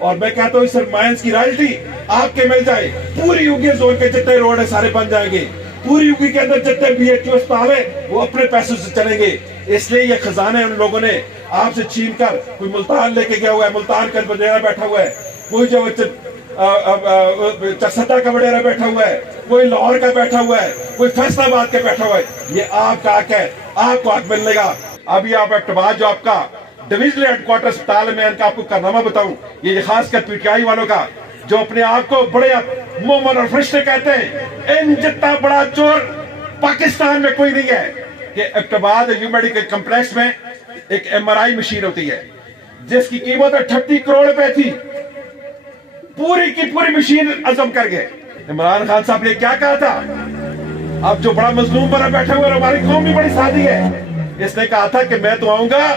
और मैं कहता हूँ सर माइंस की रॉयल्टी आपके मिल जाए, पूरी यूपी जोन के जितने रोड है सारे बन जाएंगे, पूरी यूपी के अंदर जितने BHQ अस्पताल है वो अपने पैसों से चलेंगे। इसलिए ये खजाने उन लोगों ने आपसे छीन कर, कोई मुल्तान लेके गया हुआ है, मुल्तान का वडेरा बैठा हुआ है, कोई जो चरसदा का वडेरा बैठा हुआ है, कोई लाहौर का बैठा हुआ है, कोई फैसलाबाद का बैठा हुआ है। ये आपका हक है, आपको हक मिलेगा। अभी आप एबटाबाद जो आपका डिविजनल हेडक्वार्टर अस्पताल में इनका आपको कारनामा बताऊं, ये खासकर PTI वालों का जो अपने आप को बड़े मोमन और फरिश्ते कहते हैं, इन जितना बड़ा चोर पाकिस्तान में कोई नहीं है। कि एबटाबाद न्यू मेडिकल कम्प्लेक्स में एक MRI मशीन होती है जिसकी कीमत 38 करोड़ रुपए थी, पूरी की पूरी मशीन अजम कर गए। इमरान खान साहब ने क्या कहा था, अब जो बड़ा मजलूम बना बैठा हुआ है, हमारी कौम भी बड़ी सादी है, इसने कहा था कि मैं तो आऊंगा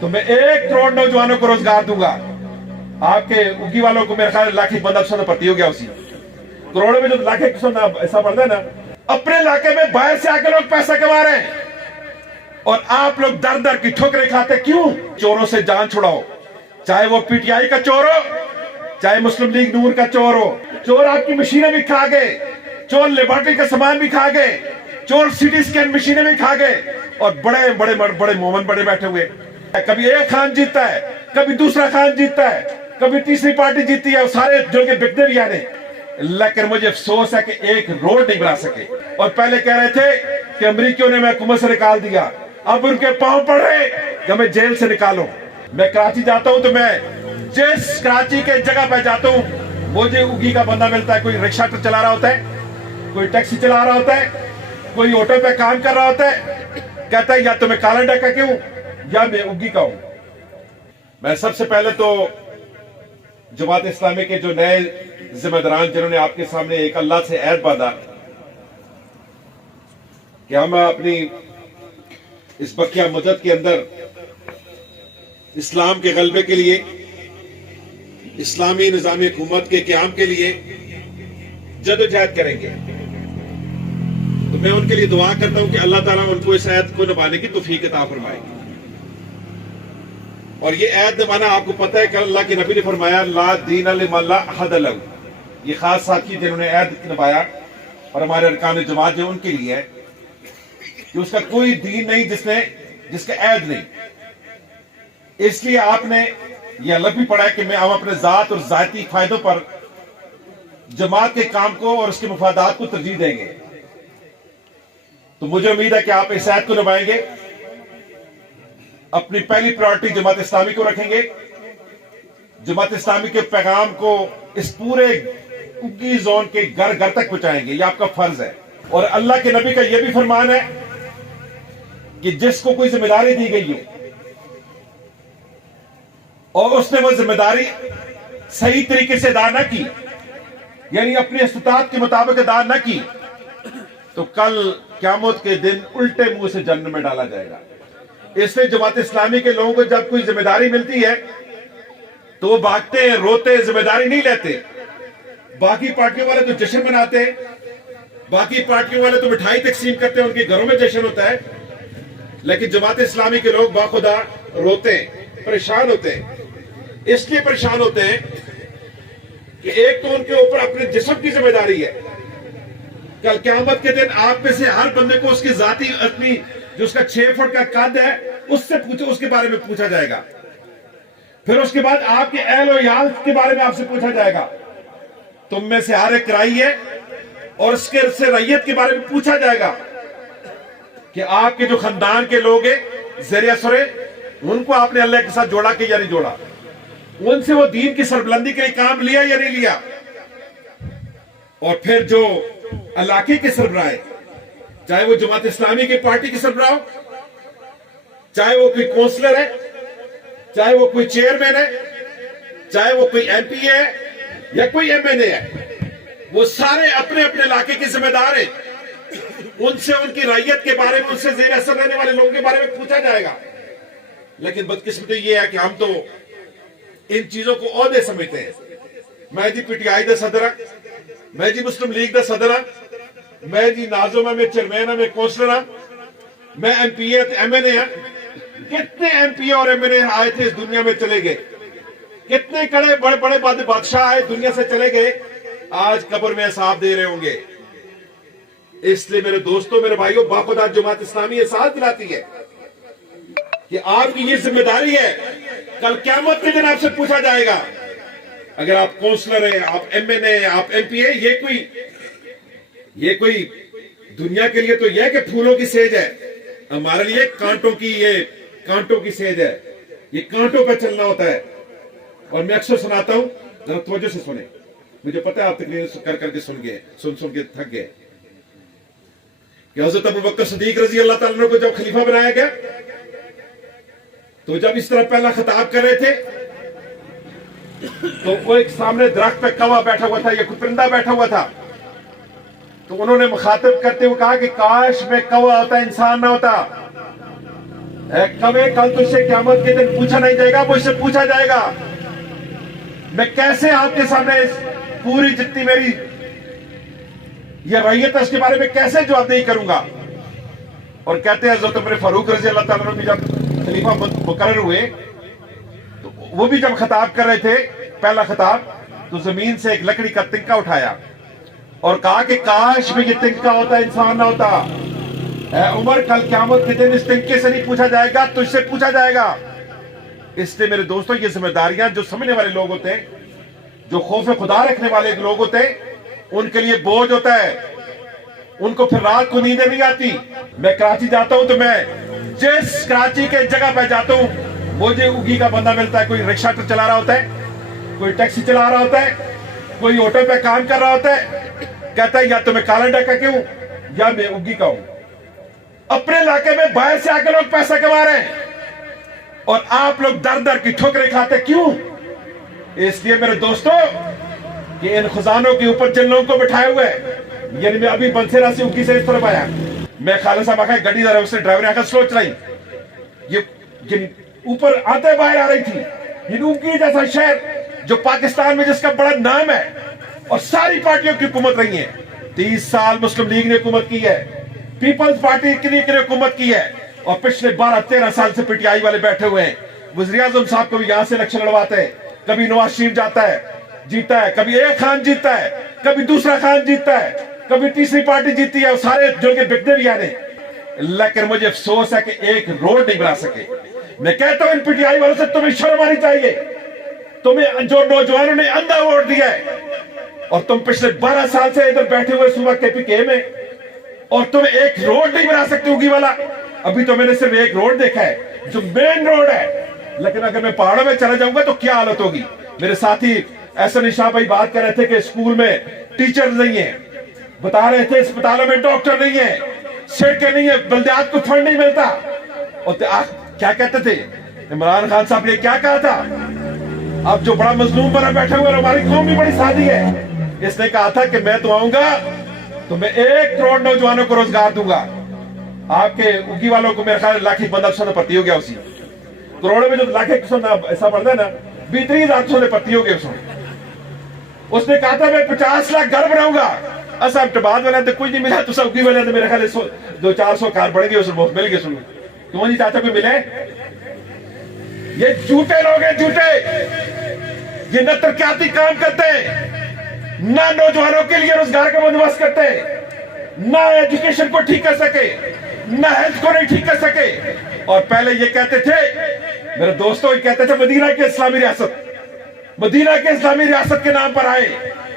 तो मैं 1 करोड़ नौजवानों को रोजगार दूंगा। आपके उगी वालों को मेरे ख्याल लाख बंदा भर्ती हो गया, उसी करोड़ों में जो लाख ऐसा बढ़ता है ना, अपने इलाके में बाहर से आकर लोग पैसा कमा रहे हैं और आप लोग दर दर की ठोकरें खाते। क्यों? चोरों से जान छुड़ाओ, चाहे वो PTI का चोर हो, चाहे मुस्लिम लीग नूर का चोर हो। चोर आपकी मशीनें भी खा गए, चोर लेबोरेटरी का सामान भी खा गए, चोर CT स्कैन मशीनें भी खा गए, और बड़े बड़े बड़े मोमन बड़े बैठे हुए। कभी एक खान जीतता है, कभी दूसरा खान जीतता है, कभी तीसरी पार्टी जीतती है, सारे जुड़ के बिकते भी आने। लेकिन मुझे अफसोस है कि एक रोड नहीं बना सके। और पहले कह रहे थे कि अमरीकियों ने मैं हुकूमत से निकाल दिया, अब उनके पांव पड़ रहे कि हमें जेल से निकालो। मैं कराची जाता हूं तो मैं जिस कराची के जगह पे जाता हूं, मुझे उगी का बंदा मिलता है। कोई रिक्शा चला रहा होता है, कोई टैक्सी चला रहा होता है, कोई ऑटो पे काम कर रहा होता है, कहता है या तो मैं काला डका के हूं या मैं उगी का हूं। मैं सबसे पहले तो जमात इस्लामी के जो नए जिम्मेदारान जिन्होंने आपके सामने एक अल्लाह से ऐद बांधा कि हम अपनी इस बकिया मुद्दत के अंदर इस्लाम के गलबे के लिए, इस्लामी निजामी हुकूमत के क़याम के लिए जदोजहद करेंगे, तो मैं उनके लिए दुआ करता हूं कि अल्लाह ताला उनको इस ऐद को निभाने की तौफीक अता फरमाए। और ये ऐद निभाना आपको पता है कि अल्लाह के नबी ने फरमाया ला दीन लिमन ला अहद लहू। ये खास साथी जिन्होंने ऐद निभाया और हमारे अरकान जमात जो उनके लिए है कि उसका कोई दीन नहीं जिसका ऐद नहीं। इसलिए आपने यह लफ्ज़ भी पढ़ा है कि हम अपने जात और जाती फायदों पर जमात के काम को और उसके मुफादात को तरजीह देंगे। तो मुझे उम्मीद है कि आप इस ऐद को निभाएंगे, अपनी पहली प्रायोरिटी जमात इस्लामी को रखेंगे, जमात इस्लामी के पैगाम को इस पूरे उगी जोन के घर घर तक पहुंचाएंगे। यह आपका फर्ज है। और अल्लाह के नबी का यह भी फरमान है कि जिसको कोई जिम्मेदारी दी गई हो और उसने वो जिम्मेदारी सही तरीके से अदा न की, यानी अपनी इस्तिताअत के मुताबिक अदा न की, तो कल क़यामत के दिन उल्टे मुंह से जन्नत में डाला जाएगा। इसलिए जमात इस्लामी के लोगों को जब कोई जिम्मेदारी मिलती है तो वो भागते हैं, रोते, जिम्मेदारी नहीं लेते। बाकी पार्टियों वाले तो जश्न मनाते हैं, बाकी पार्टियों वाले तो मिठाई तकसीम करते हैं, उनके घरों में जश्न होता है, लेकिन जमात इस्लामी के लोग बाखुदा रोते हैं, परेशान होते हैं। इसलिए परेशान होते हैं कि एक तो उनके ऊपर अपने जिस्म की जिम्मेदारी है। कल क़यामत के दिन आप में से हर बंदे को उसकी जाती अपनी जो उसका 6 फुट का कद है उससे पूछो, उसके बारे में पूछा जाएगा। फिर उसके बाद आपके अहल और याल के बारे में आपसे पूछा जाएगा। तुम में से हर एक कराई है, और उसके से रैयत के बारे में पूछा जाएगा कि आपके जो खानदान के लोग हैं ज़रिया सुरे, उनको आपने अल्लाह के साथ जोड़ा कि या नहीं जोड़ा, उनसे वो दीन की सरबलंदी के लिए काम लिया या नहीं लिया। और फिर जो इलाके के सरबराह है, चाहे वो जमात इस्लामी की पार्टी के सरबराह हो, चाहे वो कोई काउंसलर है, चाहे वो कोई चेयरमैन है, चाहे वो कोई MP है या कोई MNA है, वो सारे अपने अपने इलाके के जिम्मेदार हैं। उनसे उनकी रैयत के बारे में, उनसे ज़ेर असर रहने वाले लोगों के बारे में पूछा जाएगा। लेकिन बदकिस्मती ये है कि हम तो इन चीजों को ओहदे समझते हैं। मैं जी PTI का सदर हाँ, मैं जी मुस्लिम लीग का सदर हाँ, मैं जी नाज़िम हाँ, मैं चेयरमैन हाँ, मैं काउंसलर हाँ, मैं MP MNA हाँ। कितने MP और MNA आए थे इस दुनिया में, चले गए। कितने कड़े बड़े बड़े बादशाह आए दुनिया से चले गए, आज कब्र में हिसाब दे रहे होंगे। इसलिए मेरे दोस्तों, मेरे भाइयों, बाखुदा जमात इस्लामी ये साथ दिलाती है कि आपकी ये जिम्मेदारी है, कल क़यामत के दिन आपसे पूछा जाएगा। अगर आप काउंसलर हैं, आप एमएन हैं, आप एमपी हैं, ये कोई दुनिया के लिए तो यह कि फूलों की सेज है, हमारे लिए कांटों की सेज है। ये कांटों पे चलना होता है। और मैं अक्सर सुनाता हूं, जरा तवज्जो से सुने, मुझे पता है आप तकरीर कर करके सुन के थक गए कि हज़रत अबू बकर सिद्दीक रज़ी अल्लाह ताला अन्हु को जब खलीफा बनाया गया, तो जब इस तरह पहला खिताब कर रहे थे, तो वो एक सामने दरख्त पे कौवा बैठा हुआ था या कोई परिंदा बैठा हुआ था। तो उन्होंने मुखातिब करते हुए कहा कि काश मैं कौवा होता, इंसान ना होता। कवे, कल तुझसे क़यामत के दिन पूछा नहीं जाएगा, मुझसे पूछा जाएगा। मैं कैसे आपके सामने पूरी जितनी मेरी ये रैयत है उसके बारे में कैसे जवाब नहीं करूंगा। और कहते हैं हज़रत उमर फारूक रज़ी अल्लाह ताला अन्हु जब खलीफा मुकर्रर हुए, तो वो भी जब खिताब कर रहे थे पहला खिताब, तो जमीन से एक लकड़ी का तिनका उठाया और कहा कि काश में ये तिनका होता, इंसान ना होता। उमर, कल क़यामत के दिन इस तिनके से नहीं पूछा जाएगा, तुझसे पूछा जाएगा। इसलिए मेरे दोस्तों, ये जिम्मेदारियां जो समझने वाले लोग होते हैं, जो खौफ खुदा रखने वाले लोग होते हैं, उनके लिए बोझ होता है। उनको फिर रात को नींद नहीं आती। मैं कराची जाता हूं तो मैं जिस कराची के जगह पे जाता हूं, मुझे उगी का बंदा मिलता है। कोई रिक्शा चला रहा होता है, कोई टैक्सी चला रहा होता है, कोई ऑटो पे काम कर रहा होता है, कहता है या तो मैं काला डका के हूं या मैं उगी का हूं। अपने इलाके में बाहर से आकर लोग पैसा कमा रहे हैं और आप लोग दर दर की ठोकरें खाते क्यों? इसलिए मेरे दोस्तों, कि इन खजानों के ऊपर जिन लोगों को बिठाए हुए, यानी मैं अभी बंसेरा से उगी से इस तरफ आया, मैं खालिद साहब आखा गड्डी जरा उससे ड्राइवर आकर स्लो चलाई, ये ऊपर आते बाहर आ रही थी। ये उगी जैसा शहर जो पाकिस्तान में जिसका बड़ा नाम है और सारी पार्टियों की हुकूमत रही है। 30 साल मुस्लिम लीग ने हुकूमत की है, पीपल्स पार्टी की ने हुकूमत की है, और पिछले 12-13 साल से पीटीआई वाले बैठे हुए हैं। वज़ीर आज़म साहब को भी यहां से इलेक्शन लड़वाते हैं, कभी नवाज शरीफ जाता है, जीता है, कभी एक खान जीतता है, कभी दूसरा खान जीतता है, कभी तीसरी पार्टी जीती है, और सारे जुड़ के बिकते भी आने। लेकिन मुझे अफसोस है कि एक रोड नहीं बना सके। मैं कहता हूं इन पीटीआई वालों से, तुम्हें शर्म आनी चाहिए। तुम्हें जो नौजवानों ने अंधा वोट दिया है और तुम पिछले 12 साल से इधर बैठे हुए सुबह केपीके में, और तुम एक रोड नहीं बना सकते उगी वाला। अभी तो मैंने सिर्फ एक रोड देखा है जो मेन रोड है, लेकिन अगर मैं पहाड़ों में चला जाऊंगा तो क्या हालत होगी। मेरे साथी एहसन निशा भाई बात कर रहे थे कि स्कूल में टीचर नहीं है, बता रहे थे अस्पतालों में डॉक्टर नहीं है, सड़कें नहीं है, बल्दियात को फंड नहीं मिलता। और क्या कहते थे इमरान खान साहब ने, क्या कहा था, अब जो बड़ा मजलूम बना बैठे हुए, हमारी कौम भी बड़ी सादी है। इसने कहा था कि मैं तो आऊंगा तो मैं 1 करोड़ नौजवानों को रोजगार दूंगा। आपके उगी वालों को मेरे ख्याल लाख एक बंदा भर्ती हो गया, उसी करोड़ों में जो लाख ऐसा बढ़ता है ना, 20,000 भर्ती हो गए उसने कहा था मैं 50 लाख घर बनाऊंगा। असम टबाद वाले तो कुछ नहीं मिला, तो उगी वाले तो मेरे ख्याल 200-400 कार बढ़ गए, उसमें मिल गए। सुनो क्यों नहीं चाहता कोई मिले? ये झूठे लोग हैं, झूठे। ये न तरक्याती काम करते हैं, ना नौजवानों के लिए रोजगार का बंदोबस्त करते हैं, ना एजुकेशन को ठीक कर सके, ना हेल्थ को नहीं ठीक कर सके। और पहले ये कहते थे मेरे दोस्तों, ये कहते थे मदीना की इस्लामी रियासत, मदीना के इस्लामी रियासत के नाम पर आए,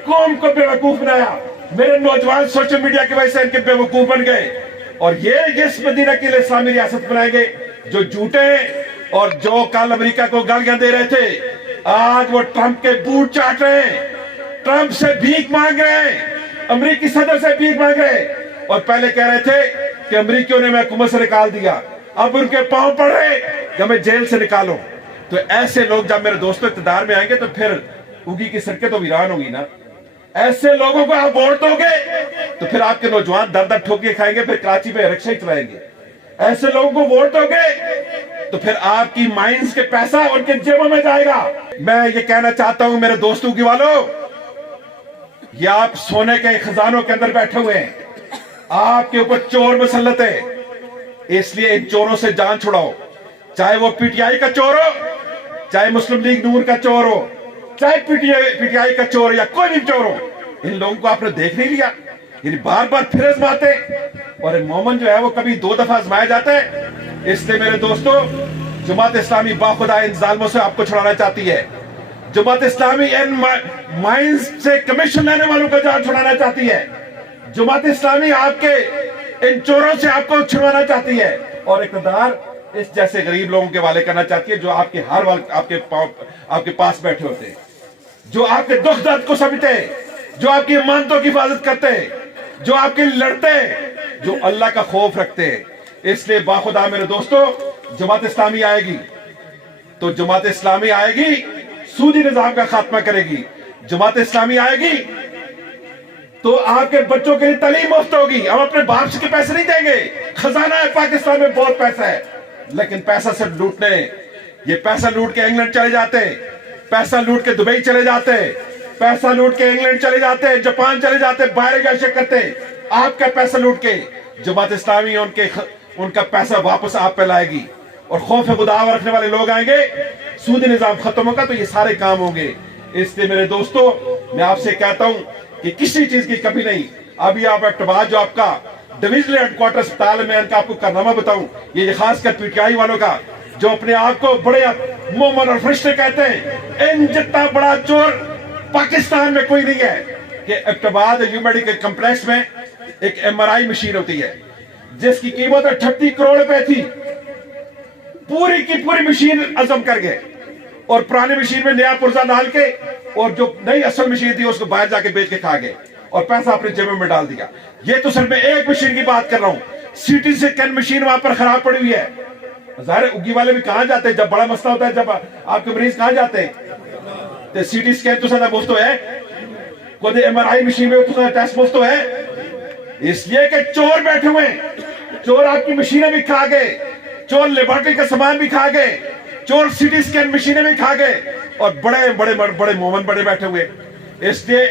कौम को बेवकूफ बनाया। मेरे नौजवान सोशल मीडिया की वजह से इनके बेवकूफ बन गए, और ये जिस मदीना के लिए इस्लामी रियासत बनाएंगे जो झूठे हैं और जो कल अमेरिका को गालियां दे रहे थे, आज वो ट्रंप के बूट चाट रहे हैं, ट्रंप से भीख मांग रहे हैं, अमेरिकी सदर से भीख मांग रहे हैं। और पहले कह रहे थे कि अमेरिकियों ने मैं हुकूमत से निकाल दिया, अब उनके पांव पड़ रहे कि हमें जेल से निकालो। तो ऐसे लोग जब मेरे दोस्तों इक़्तिदार में आएंगे तो फिर उगी की सड़कें तो वीरान होंगी ना। ऐसे लोगों को आप वोट दोगे तो फिर आपके नौजवान दर दर ठोके खाएंगे, फिर कराची में रिक्शा ही चलाएंगे। ऐसे लोगों को वोट दोगे तो फिर आपकी माइंस के पैसा उनके जेबों में जाएगा। मैं ये कहना चाहता हूं मेरे दोस्तों की वालों, ये आप सोने के खजानों के अंदर बैठे हुए हैं, आपके ऊपर चोर मुसल्लत है, इसलिए इन चोरों से जान छुड़ाओ। चाहे वो पीटीआई का चोर हो, चाहे मुस्लिम लीग नून का चोर हो, चाहे पीटीआई का चोर या कोई भी चोर हो, इन लोगों को आपने देख नहीं लिया। यानी बार बार फिर आजमाते, और मोमन जो है वो कभी 2 दफा आजमाया जाता है। इसलिए मेरे दोस्तों, जमात इस्लामी बाखुदा इन जालिमों से आपको छुड़ाना चाहती है। जमात इस्लामी इन माइंस से कमीशन लेने वालों का जान छुड़ाना चाहती है। जमात इस्लामी आपके इन चोरों से आपको छुड़वाना चाहती है, और इक़्तिदार इस जैसे गरीब लोगों के वाले करना चाहती है जो आपके हर वक्त आपके पास बैठे होते हैं, जो आपके दुख दर्द को समझते हैं, जो आपकी इमानतों की हिफाजत करते हैं, जो आपके लिए लड़ते हैं, जो अल्लाह का खौफ रखते हैं। इसलिए बाखुदा मेरे दोस्तों, जमात इस्लामी आएगी तो जमात इस्लामी आएगी सूदी निजाम का खात्मा करेगी। जमात इस्लामी आएगी तो आपके बच्चों के लिए तालीम मुफ्त होगी। हम अपने बाप के पैसे नहीं देंगे। खजाना है पाकिस्तान में, बहुत पैसा है, लेकिन पैसा सिर्फ लूटने, ये पैसा लूट के इंग्लैंड चले जाते हैं, पैसा लूट के दुबई चले जाते हैं, पैसा लूट के इंग्लैंड चले जाते हैं, जापान चले जाते हैं, बाहर जाके करते हैं। आपका पैसा लूट के जमात इस्लामी उनका पैसा वापस आप पे लाएगी, और खौफ खुदा रखने वाले लोग आएंगे, सूदी निजाम खत्म होगा तो ये सारे काम होंगे। इसलिए मेरे दोस्तों, मैं आपसे कहता हूं कि किसी चीज की कमी नहीं। अभी आप अक्टूबर जो आपका डिविजनल हेडक्वार्टर अस्पताल में इनका आपको कारनामा बताऊं, ये खासकर पीटीआई वालों का, जो अपने आप को बड़े मोमन और फरिश्ते कहते हैं, इन जितना बड़ा चोर पाकिस्तान में कोई नहीं है। कि अक्टूबर यू मेडिकल कम्प्लेक्स में एक MRI मशीन होती है जिसकी कीमत 38 करोड़ रुपए थी, पूरी की पूरी मशीन अजम कर गए, और पुरानी मशीन में नया पुर्जा डाल के, और जो नई असल मशीन थी उसको बाहर जाके बेच के खा गए, और पैसा अपने जेब में डाल दिया। ये तो सिर्फ मैं एक मशीन की बात कर रहा हूं। CT स्कैन मशीन वहां पर खराब पड़ी हुई है। ज़ाहिर उगी वाले भी कहां जाते हैं जब बड़ा मसला होता है, जब आपके मरीज कहां जाते हैं, तो CT स्कैन तो सदा मुफ्त है, कोई MRI मशीन में तो टेस्ट मुफ्त है। इसलिए कि चोर बैठे हुए, चोर आपकी मशीनें भी खा गए, चोर लेबोरेटरी का सामान भी खा गए, चोर CT स्कैन मशीनें भी खा गए, और बड़े बड़े बड़े मोमन बड़े बैठे हुए। इसलिए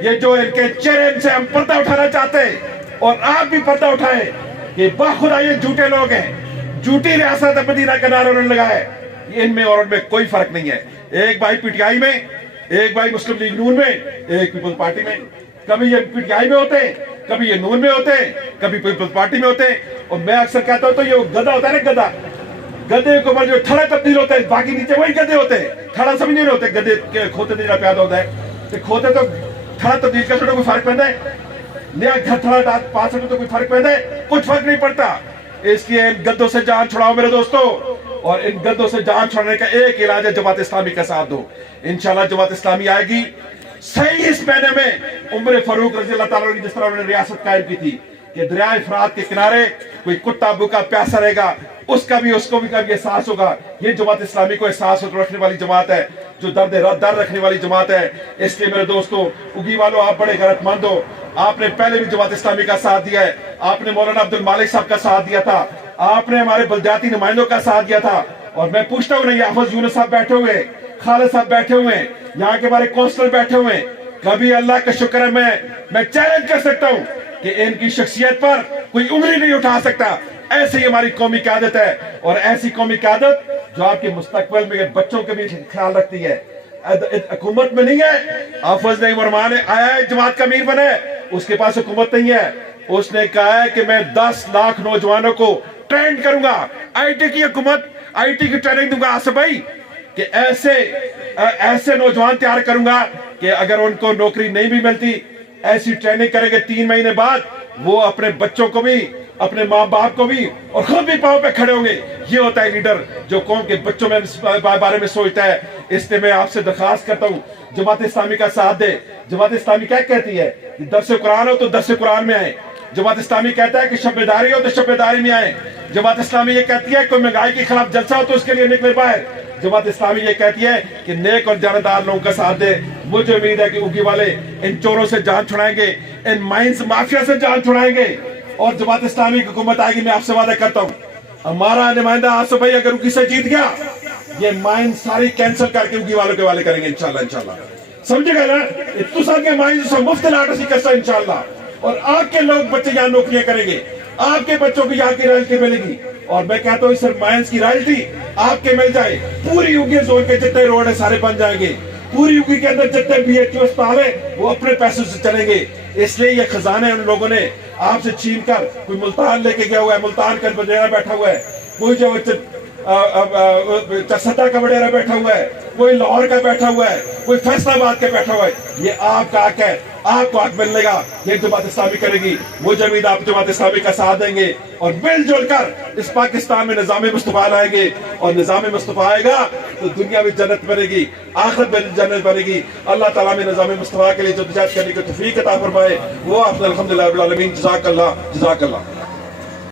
ये जो इनके चेहरे से हम पर्दा उठाना चाहते हैं, और आप भी पर्दा उठाएं कि बाखुदा ये झूठे लोग हैं, झूठी रियासत मदीना का नारा उन्होंने लगाया है। इनमें और उनमें कोई फर्क नहीं है। एक भाई पीटीआई में, एक भाई मुस्लिम लीग नून में, एक पीपल्स पार्टी में। कभी ये पीटीआई में होते हैं, कभी ये नून में होते हैं, कभी पीपल्स पार्टी में होते हैं। और मैं अक्सर कहता हूं, तो ये गधा होता है ना, गधा, गधे के ऊपर जो थड़ा तब्दील होता है, बाकी नीचे वही गधे होते हैं। थड़ा समझ नहीं होते, गधे के खोते नहीं पैदा होता है, तो खोते तो थड़ा तब्दील कर कोई फर्क पैदा है, नया घर थड़ा पा सकते तो कोई फर्क पैदा है, कुछ फर्क नहीं पड़ता। इसलिए इन गद्दों से जान छुड़ाओ मेरे दोस्तों, और इन गद्दों से जान छुड़ाने का एक इलाज है, जमात इस्लामी का साथ दो। इंशाल्लाह जमात इस्लामी आएगी। सही इस महीने में उमर फारूक रज़ी अल्लाह ताला की जिस तरह उन्होंने रियासत कायम की थी कि दरिया फरात के किनारे कोई कुत्ता भूखा प्यासा रहेगा, उसको भी कभी एहसास होगा। ये जमात इस्लामी को एहसास रखने वाली जमात है, जो दर्द रखने वाली जमात है। इसलिए मेरे दोस्तों, उगी वालों, आप बड़े गैरतमंद हो। आपने पहले भी जमात इस्लामी का साथ दिया है, आपने मौलाना अब्दुल मालिक साहब का साथ दिया था, आपने हमारे बलदियाती नुमाइंदों का साथ दिया था। और मैं पूछता हूँ, नहीं हाफिज यूनुस साहब बैठे हुए, खालिद साहब बैठे हुए, यहाँ के हमारे काउंसलर बैठे हुए, कभी अल्लाह का शुक्र है मैं चैलेंज कर सकता हूँ कि इनकी शख्सियत पर कोई उंगली नहीं उठा सकता। ऐसे ही हमारी कौमी क़यादत है, और ऐसी कौमी क़यादत जो आपके मुस्तकबिल में बच्चों के भी ख्याल रखती है। हुकूमत में नहीं है। हाफिज नईम उर्मान आया है, जमात का अमीर बना है, उसके पास हुकूमत नहीं है। उसने कहा है कि मैं 10 लाख नौजवानों को ट्रेन करूंगा, IT की हुकूमत, IT की ट्रेनिंग दूंगा आसिफ भाई, कि ऐसे नौजवान तैयार करूंगा कि अगर उनको नौकरी नहीं भी मिलती, ऐसी ट्रेनिंग करेंगे 3 महीने बाद वो अपने बच्चों को भी, अपने माँ बाप को भी, और खुद भी पांव पे खड़े होंगे। ये होता है लीडर जो कौम के बच्चों में बारे में सोचता है। इसलिए मैं आपसे दरखास्त करता हूँ, जमात इस्लामी का साथ दे। जमात इस्लामी क्या कहती है, दरस कुरान हो तो दरस कुरान में आए। जमात इस्लामी कहता है कि शब्बेदारी हो तो शब्बेदारी में आए। जमात इस्लामी ये कहती है कोई महंगाई के खिलाफ जलसा हो तो उसके लिए निकले बाहर। जमात इस्लामी ये कहती है कि नेक और जानदार लोगों का साथ दे। मुझे उम्मीद है कि उगी वाले इन चोरों से जान छुड़ाएंगे, इन माइंस माफिया से जान छुड़ाएंगे, और जमात इस्लामी की हुकूमत आएगी। मैं आपसे वादा करता हूँ, हमारा नुमाइंदा आसिफ भाई अगर उगी से जीत गया, ये माइन सारी कैंसिल करके उगी वालों के वाले करेंगे इंशाल्लाह। इंशाल्लाह समझेगा ना, तुसा के माइन से मुफ्त लाट सी करता इंशाल्लाह। और आपके लोग बच्चे यहाँ नौकरियां करेंगे, आपके बच्चों को यहाँ की रॉयल्टी मिलेगी, और मैं कहता हूँ सिर्फ माइंस की रॉयल्टी आपके मिल जाए, पूरी यूपी जोन के जितने रोड है सारे बन जाएंगे, पूरी यूपी के अंदर जितने BHU अस्पताल है वो अपने पैसों से चलेंगे। इसलिए ये खजाने उन लोगों ने आपसे छीन कर, कोई मुल्तान लेके गया हुआ है, मुल्तान का बडेरा बैठा हुआ है, कोई जो चरसदा का बडेरा बैठा हुआ है, कोई लाहौर का बैठा हुआ है, कोई फैसलाबाद का बैठा हुआ है। ये आपका हक है, आपको हक मिलेगा। ये जमात इस्लामी करेगी, वो जमीन आप जमात इस्लामी का साथ देंगे और मिलजुल कर इस पाकिस्तान में निज़ाम मुस्तफा लाएंगे। और निज़ाम मुस्तफा आएगा तो दुनिया में जन्नत बनेगी, आखिरत में जन्नत बनेगी। अल्लाह ताला में निज़ाम मुस्तफा के लिए जद्दोजहद करने की तौफीक अता फरमाए। वो आप अल्हम्दुलिल्लाह रब्बिल आलमीन। जज़ाकल्लाह जज़ाकल्लाह।